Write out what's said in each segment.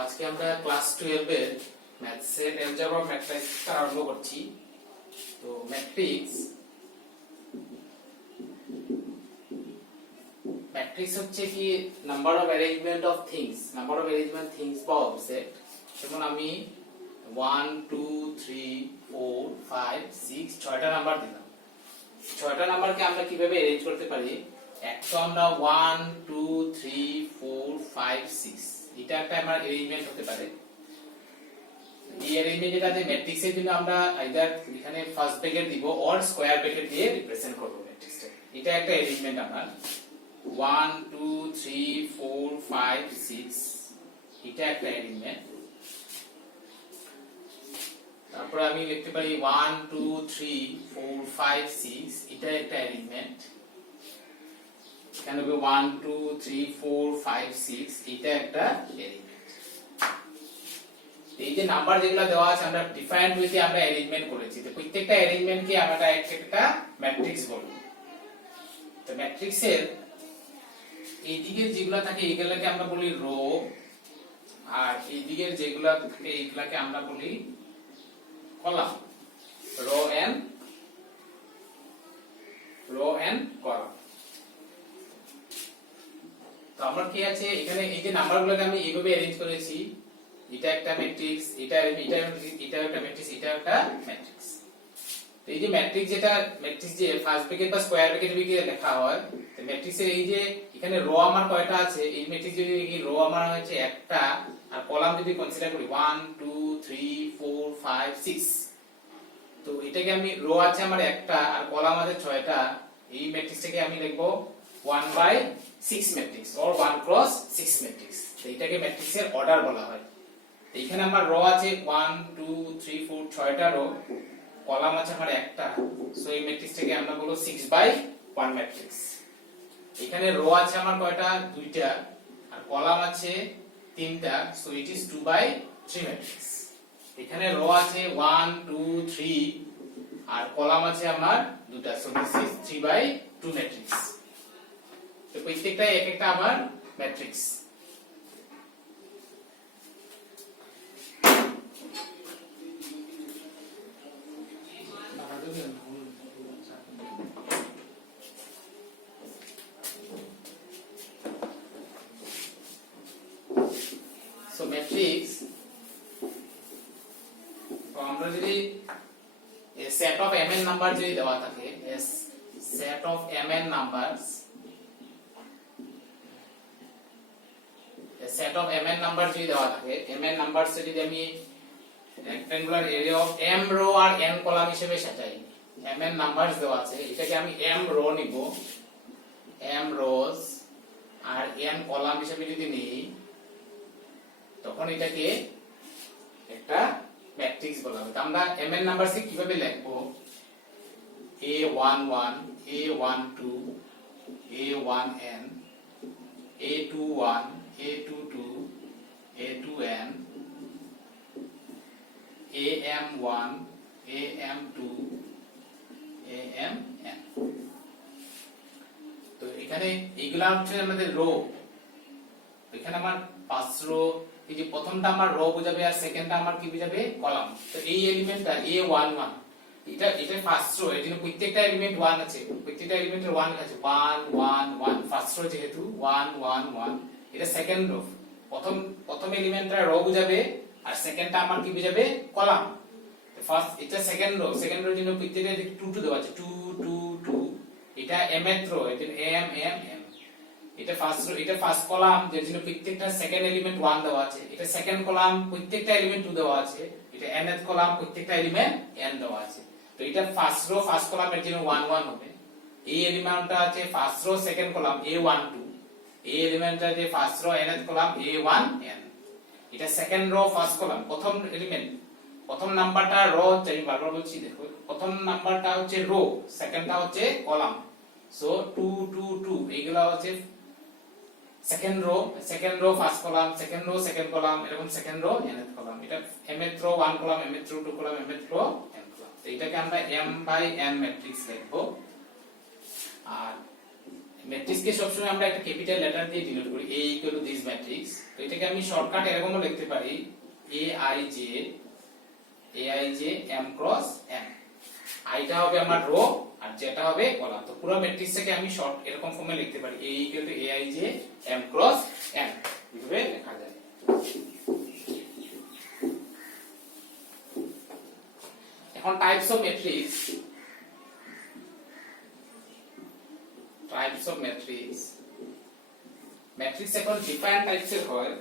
আজকে আমরা ক্লাস 12 এর ম্যাথসের অ্যালজেব্রা ম্যাট্রিক্স আরম্ভ করছি। তো ম্যাট্রিক্স হচ্ছে কি number of arrangement of things বা অবজেক্ট। যেমন আমি 1 2 3 4 5 6 ছয়টা নাম্বার দিলাম। ছয়টা নাম্বারকে আমরা কিভাবে অ্যারেঞ্জ করতে পারি? একটা আমরা 1 2 3 4 5 6 এটা একটা আমার অ্যারেঞ্জমেন্ট হতে পারে। এই অ্যারেঞ্জমেন্ট যেটা আছে ম্যাট্রিক্সের জন্য আমরা আইদার এখানে ফার্স্ট ব্র্যাকেট দিব অর স্কয়ার ব্র্যাকেট দিয়ে রিপ্রেজেন্ট করব ম্যাট্রিক্সটা। এটা একটা অ্যারেঞ্জমেন্ট আমার 1 2 3 4 5 6 এটা একটা অ্যারেঞ্জমেন্ট। তারপর আমি লিখতে পারি 1 2 3 4 5 6 এটা একটা অ্যারেঞ্জমেন্ট। এখানে হবে 1 2 3 4 5 6 এটা একটা অ্যারেঞ্জমেন্ট। এই যে নাম্বার যেগুলো দেওয়া আছে আমরা ডিফারেন্ট ওয়েতে আমরা অ্যারেঞ্জমেন্ট করেছি। তো প্রত্যেকটা অ্যারেঞ্জমেন্টকে আমরা একটা ম্যাট্রিক্স বলবো। তো ম্যাট্রিক্সের এই দিকের যেগুলো থাকে এগুলোকে আমরা বলি রো, আর এই দিকের যেগুলো থাকে এইগুলোকে আমরা বলি কলাম। Rho and column. তো আমরা কি আছে এখানে এই যে নাম্বারগুলোকে আমি এইভাবে অ্যারেঞ্জ করেছি। এটা একটা ম্যাট্রিক্স, এটা একটা ম্যাট্রিক্স, এটা একটা ম্যাট্রিক্স। তো এই যে ম্যাট্রিক্স যে ফার্স্ট ব্র্যাকেট বা স্কয়ার ব্র্যাকেট দিয়ে লেখা হয়, তো ম্যাট্রিক্সের এই যে এখানে রো আমার কয়টা আছে, এই ম্যাট্রিক্স যদি কি রো আমার হচ্ছে একটা, আর কলাম যদি কনসিডার করি 1 2 3 4 5 6, তো এটাকে আমি রো আছে আমার একটা আর কলাম আছে 6টা, এই ম্যাট্রিক্সটাকে আমি লিখবো 1/6 ম্যাট্রিক্স অর 1 ক্রস 6 ম্যাট্রিক্স। তো এটাকে ম্যাট্রিক্সের অর্ডার বলা হয়। এখানে আমার রো আছে 1 2 3 4 6টা রো, কলাম আছে আমার একটা, সো এই ম্যাট্রিক্সটাকে আমরা বলবো 6/1 ম্যাট্রিক্স। এখানে রো আছে আমার কয়টা? দুইটা, আর কলাম আছে তিনটা, সো ইট ইজ 2/3 ম্যাট্রিক্স। এখানে রো আছে 1 2 3 আর কলাম আছে আমার দুটা, সো দিস ইজ 3/2 ম্যাট্রিক্স। তো প্রত্যেকটা এক একটা আমার ম্যাট্রিক্স। So matrix, তো আমরা যদি a set of mn number যদি দেওয়া থাকে, a set of mn numbers, a set of mn number যদি দেওয়া থাকে, mn নাম্বার যদি আমি rectangular area of m row আর n কলাম হিসেবে সাজাই, mn নাম্বারস দেওয়া আছে, এটাকে আমি m রো নিব, m রোজ আর n কলাম হিসেবে যদি নিই, তখন এটাকে একটা ম্যাট্রিক্স বলা হবে। আমরা mn নাম্বারকে কিভাবে লিখবো? a11 a12 a1n a21 a22 a2n am1 am2 amn। তো এখানে এগুলা হচ্ছে আমাদের রো। এখানে আমার 5 রো, এই যে প্রথমটা আমার রো বোঝাবে আর সেকেন্ডটা আমার কি বোঝাবে? কলাম। তো এই এলিমেন্টটা a11 এটা ফার্স্ট রো, এর জন্য প্রত্যেকটা এলিমেন্ট 1 আছে, প্রত্যেকটা এলিমেন্টের 1 আছে, 1 1 1 ফার্স্ট রো যেহেতু 1 1 1। এটা সেকেন্ড রো, প্রথম এলিমেন্টটা রো বোঝাবে আর সেকেন্ডটা আমার কি বোঝাবে? কলাম। ফার্স্ট এটা সেকেন্ড রোর জন্য প্রত্যেকটা 2 2 দেওয়া আছে, 2 2 2। এটা mth রো, এটা m m m। এটা ফার্স্ট রো, এটা ফার্স্ট কলাম, যার জন্য প্রত্যেকটা সেকেন্ড এলিমেন্ট 1 দেওয়া আছে। এটা সেকেন্ড কলাম, প্রত্যেকটা এলিমেন্ট 2 দেওয়া আছে। এটা nth কলাম, প্রত্যেকটা এলিমেন্ট n দেওয়া আছে। তো এটা ফার্স্ট রো ফার্স্ট কলামের জন্য 1 1 হবে। এই এলিমেন্টটা আছে first row second column a12। এই এলিমেন্টটা যে first row nth column a1n। এটা সেকেন্ড রো ফার্স্ট কলাম, প্রথম এলিমেন্ট, প্রথম নাম্বারটা রো, আমি বারবার বলছি দেখো, প্রথম নাম্বারটা হচ্ছে রো, সেকেন্ডটা হচ্ছে কলাম। সো 2 2 2 এইগুলা হচ্ছে second row first column, second row second column, এরকম সেকেন্ড রো nth কলাম। এটা mth row 1 column, mth row 2 column, mth row n column. তো এটাকে আমরা m/n ম্যাট্রিক্স লিখবো। আর ম্যাট্রিক্স কে সবসময় আমরা একটা ক্যাপিটাল লেটার দিয়ে ডিনোট করি, a equal to this matrix. তো এটাকে আমি শর্টকাট এরকমও লিখতে পারি aij m ক্রস n। আইটা হবে আমার রো আর যেটা হবে কলাম। তো পুরো ম্যাট্রিক্সটাকে আমি শর্ট এরকম ফর্মে লিখতে পারি a equal to aij m cross n, এভাবে লেখা যায়। এখন টাইপস অফ ম্যাট্রিক্স, ম্যাট্রিক্স এখন ডিফারেন্ট টাইপসের হয়।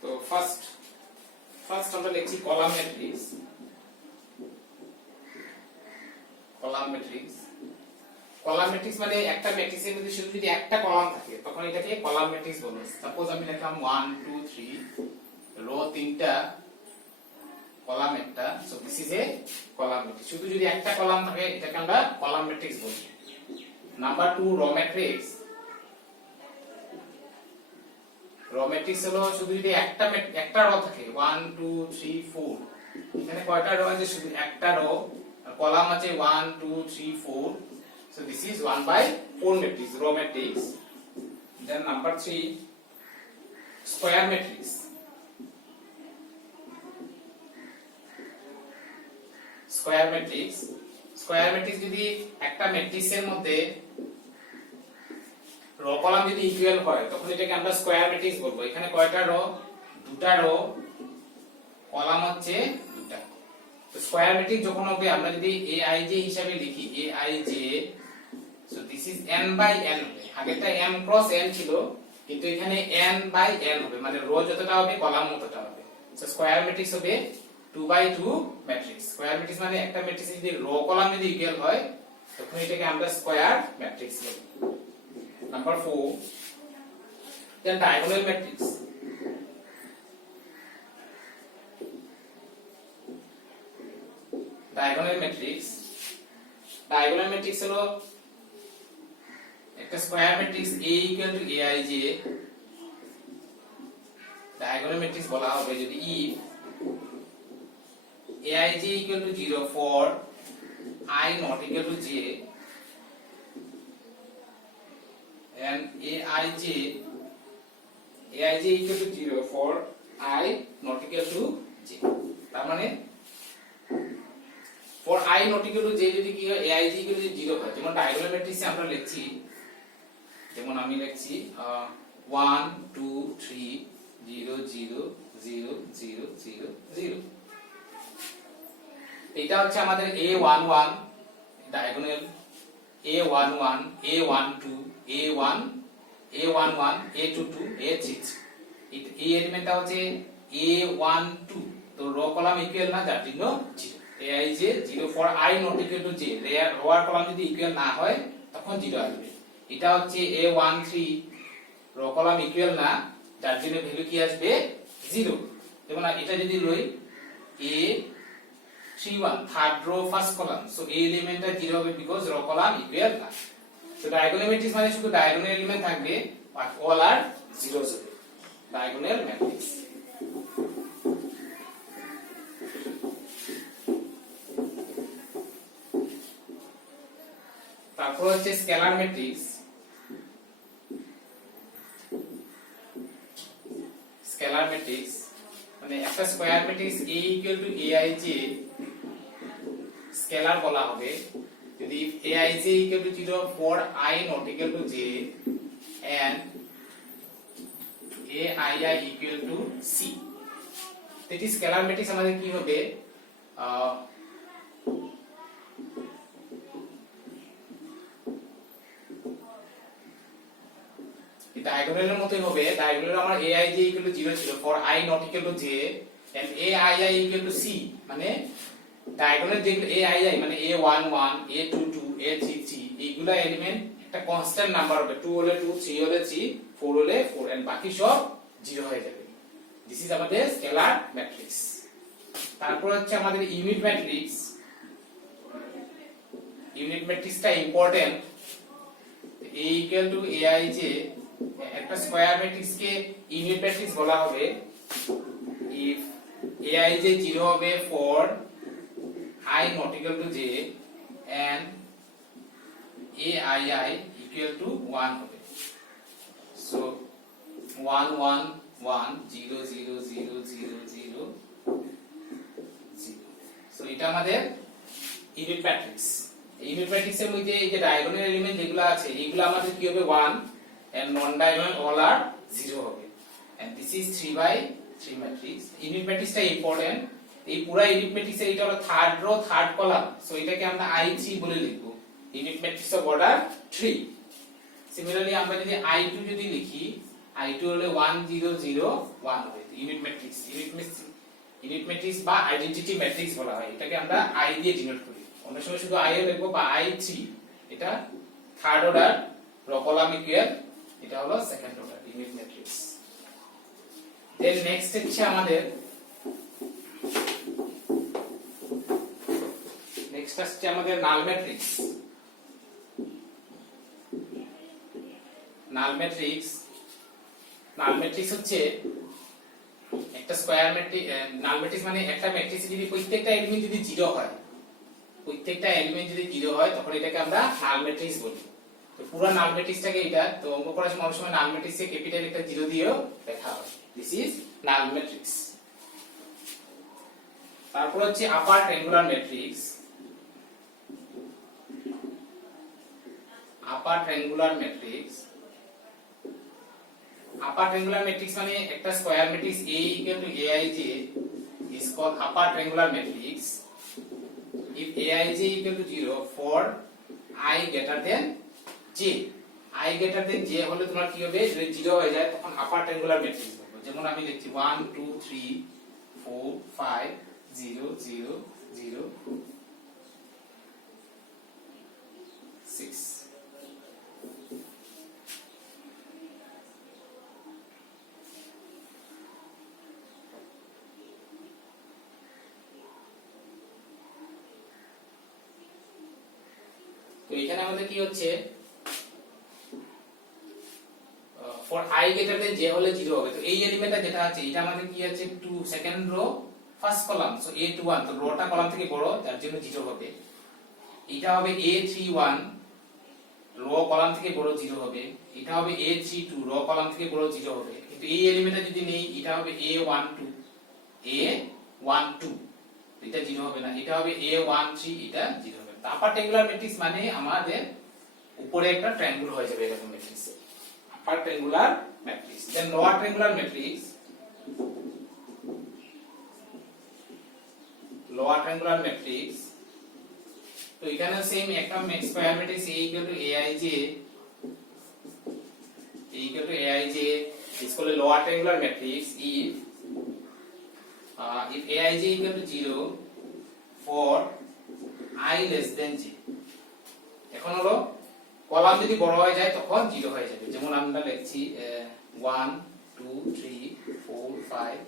তো ফার্স্ট আমরা লিখছি কলাম ম্যাট্রিক্স। কলাম ম্যাট্রিক্স মানে একটা ম্যাট্রিক্সের মধ্যে শুধু যদি একটা কলাম থাকে তখন এটাকে কলাম ম্যাট্রিক্স বলে। সাপোজ আমি লিখলাম 1 2 3, রো 3টা, কলাম একটা, so this is a column matrix. শুধু যদি একটা কলাম থাকে এটাকে আমরা কলাম ম্যাট্রিক্স বলি। Number 2 row matrix. Row matrix হলো শুধু যদি একটা রো থাকে 1 2 3 4, এখানে কয়টা রো আছে? শুধু একটা রো, আর কলাম আছে 1 2 3 4, so this is 1/4 matrix, row matrix. Then number 3 square matrix. Square matrix যদি একটা ম্যাট্রিক্সের মধ্যে রো কলাম যদি ইকুয়াল হয় তখন এটাকে আমরা স্কয়ার ম্যাট্রিক্স বলবো। এখানে কয়টা রো? দুটা রো, কলাম হচ্ছে দুটা। তো স্কয়ার ম্যাট্রিক্স যখন হবে আমরা যদি aij হিসাবে লিখি aij, so this is n/n হবে। আগেটা m ক্রস n ছিল, কিন্তু এখানে n/n হবে, মানে রো যতটা হবে কলাম ততটা হবে। সো স্কয়ার ম্যাট্রিক্স হবে 2/2 ম্যাট্রিক্স। স্কয়ার ম্যাট্রিক্স মানে একটা ম্যাট্রিক্স যদি রো কলাম যদি ইকুয়াল হয় তখন এটাকে আমরা স্কয়ার ম্যাট্রিক্স বলি। নাম্বার 4 দেন ডায়াগোনাল ম্যাট্রিক্স। ডায়াগোনাল ম্যাট্রিক্স হলো একটা square matrix a equal to aij। Diagonal matrix বলা হবে যদি if aij equal to 0 for I not equal to j, and aij equal to 0 for I not equal to j। তার মানে for I not equal to j যদি কি হয় aij equal to 0 হয়, যেমন ডায়াগোনাল ম্যাট্রিক্সে আমরা লিখছি, যেমন আমি লিখছি 1 2 3 0 0 0 0 0 0। এটা হচ্ছে আমাদের a11 diagonal, a11 a12 a1 a11 a22 a6। এই এলিমেন্টটা হচ্ছে a12, তো রো কলাম ইকুয়াল না যার জন্য 0। aij 0 for I not equal to j, row আর কলাম যদি ইকুয়াল না হয় তখন 0 আসবে। এটা হচ্ছে a13, রো কলাম ইকুয়াল না যার জন্য ভ্যালু কি আসবে 0। যেমন এটা যদি লই a31 third rho first column, so এই এলিমেন্টটা 0 হবে বিকজ রো কলাম ইকুয়াল না। তো ডায়াগোনাল ম্যাট্রিক্স মানে শুধু ডায়াগোনাল এলিমেন্ট থাকবে বাট অল আর জিরোস হবে, ডায়াগোনাল ম্যাট্রিক্স। তারপর হচ্ছে স্কেলার ম্যাট্রিক্স। স্কেলার ম্যাট্রিক্স মানে একটা square matrix a equal to aij scalar বলা হবে যদি aij equal to 0 for I not equal to j and aii equal to c। এটি scalar matrix আমাদের কি হবে ডায়াগোনালের মতই হবে। ডায়াগোনালে আমার aij equal to 0 ছিল for I not equal to j and aii equal to c, মানে ডায়াগোনাল যেগুলো aii মানে a11 a22 a33 এইগুলা এলিমেন্ট একটা কনস্ট্যান্ট নাম্বার হবে, 2 হলে 2 3 হলে 3 4 হলে 4 এন্ড বাকি সব 0 হয়ে যাবে। দিস ইজ আমাদের স্কেলার ম্যাট্রিক্স। তারপর হচ্ছে আমাদের ইউনিট ম্যাট্রিক্স। ইউনিট ম্যাট্রিক্সটা important. a equal to aij একটা স্কয়ার ম্যাট্রিক্স কে ইউনিট ম্যাট্রিক্স বলা হবে if aij 0 হবে for I not equal to j and aii equal to 1 হবে। সো 1 1 1 0 0 0 0 0 0। সো এটা আমাদের ইউনিট ম্যাট্রিক্স। ইউনিট ম্যাট্রিক্স এর মধ্যে এই যে ডায়াগোনাল এলিমেন্ট যেগুলো আছে এগুলো আমাদের কি হবে 1 and non diagonal all are 0 হবে। and this is 3 by 3 matrix। Unit ম্যাট্রিক্সটা ইম্পর্টেন্ট। এই পুরো ইউনিট ম্যাট্রিক্স এর এটা হলো third row third column. So এটাকে আমরা i3 বলে লিখব। Unit matrix of order 3। Similarly আমরা যদি i2 যদি লিখি i2 হলো 1 0 0 1 হবে। ইউনিট ম্যাট্রিক্স ইউনিট ম্যাট্রিক্স বা আইডেন্টিটি ম্যাট্রিক্স বলা হয়। এটাকে আমরা i দিয়ে ডিনোট করি। অন্য সময় শুধু i এ লিখবো বা i3। এটা third order row column equal, এটা হলো second order unit matrix. Then next হচ্ছে আমাদের নাল ম্যাট্রিক্স। নাল ম্যাট্রিক্স হচ্ছে একটা স্কয়ার ম্যাট্রিক্স। নাল ম্যাট্রিক্স মানে একটা ম্যাট্রিক্সে যদি প্রত্যেকটা এলিমেন্ট যদি 0 হয়, প্রত্যেকটা এলিমেন্ট যদি 0 হয় তখন এটাকে আমরা নাল ম্যাট্রিক্স বলি। তো পুরো নাল ম্যাট্রিক্সটাকে এটা তো অঙ্ক করার সময় অনেক সময় নাল ম্যাট্রিক্সে ক্যাপিটাল একটা 0 দিয়েও লেখা হয়। This is null matrix. তারপর হচ্ছে আপার triangular matrix. Upper triangular matrix মানে একটা square matrix A equal to Aij is called upper triangular matrix if Aij equal to 0 for I greater than j। I greater than j হলে তোমার কি হবে, যদি 0 হয়ে যায় তখন আপার ট্রায়াঙ্গুলার ম্যাট্রিক্স হবে। যেমন আমি লিখছি 1 2 3 4 5 0 0 0 6। তো এখানে আমাদের কি হচ্ছে, for i greater than j হলে 0 হবে। তো এই এলিমেন্টটা যেটা আছে এটা আমাদের কি আছে 2 second row first column. So a21 তো রোটা কলাম থেকে বড় তার জন্য 0 হবে। এটা হবে a31 রো কলাম থেকে বড় 0 হবে। এটা হবে a32 রো কলাম থেকে বড় 0 হবে। কিন্তু এই এলিমেন্টটা যদি নেই এটা হবে a12 এটা 0 হবে না। এটা হবে a13 এটা 0 হবে। আপার ট্রায়াঙ্গুলার ম্যাট্রিক্স মানে আমাদের উপরে একটা ট্রায়াঙ্গল হয়ে যাবে এরকম matrix. Upper triangular matrix. Then lower triangular matrix. Lower triangular matrix তো এখানে সেম একটা square matrix A equal to Aij is called a lower triangular matrix if Aij equal to 0 for I less than j। এখন হলো column যদি বড় হয়ে যায় তখন 0 হয়ে যাবে। যেমন আমরা লিখছি 1 2 3 4 5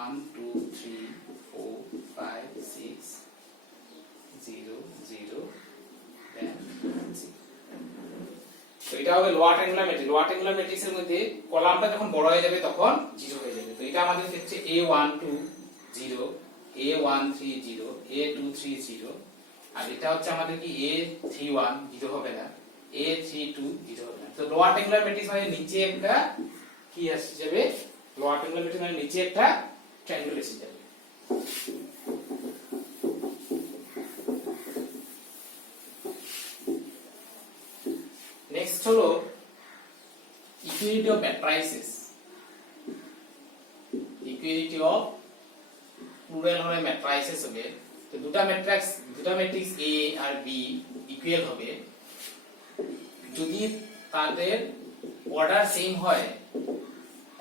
1 2 3 4 5 6 0 0 then 6। তো এটা হবে lower triangular matrix. Lower triangular ম্যাট্রিক্সের মধ্যে কলামটা যখন বড় হয়ে যাবে তখন 0 হয়ে যাবে। তো এটা আমাদের হচ্ছে a12 0 a13 0 a23 0 আর এটা হচ্ছে আমাদের কি a31 0 হবে না, a32 0 হবে না। তো লোয়ার ট্রায়াঙ্গুলার ম্যাট্রিক্স মানে নিচে একটা কি আসে যাবে, লোয়ার ট্রায়াঙ্গুলার ম্যাট্রিক্স মানে নিচে একটা ট্রায়াঙ্গল এসে যাবে। নেক্সট হলো equality of matrices. Equality of plural হলে ম্যাট্রাইসেস হবে। তো দুটা ম্যাট্রিক্স A আর B ইকুয়াল হবে যদি তাদের অর্ডার সেম হয়।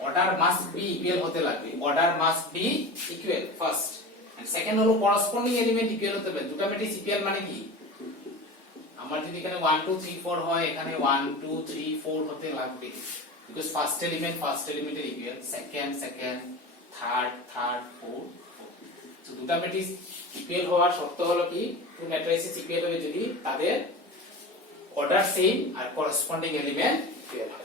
অর্ডার মাস্ট বি ইকুয়াল হতে লাগবে। Order must be equal first and second হলো করসপন্ডিং এলিমেন্ট ইকুয়াল হতে হবে। দুটা ম্যাট্রিক্স ইকুয়াল মানে কি, আমার যদি এখানে 1 2 3 4 হয় এখানে 1 2 3 4 হতে লাগবে বিকজ ফার্স্ট এলিমেন্টের ইকুয়াল, সেকেন্ড থার্ড 4 তো দুটা ম্যাট্রিক্স ইকুয়াল হওয়ার শর্ত হলো কি, টু ম্যাট্রিক্সেস ইকুয়াল হবে যদি তাদের অর্ডার সেম আর করসপন্ডিং এলিমেন্ট ইকুয়াল হয়।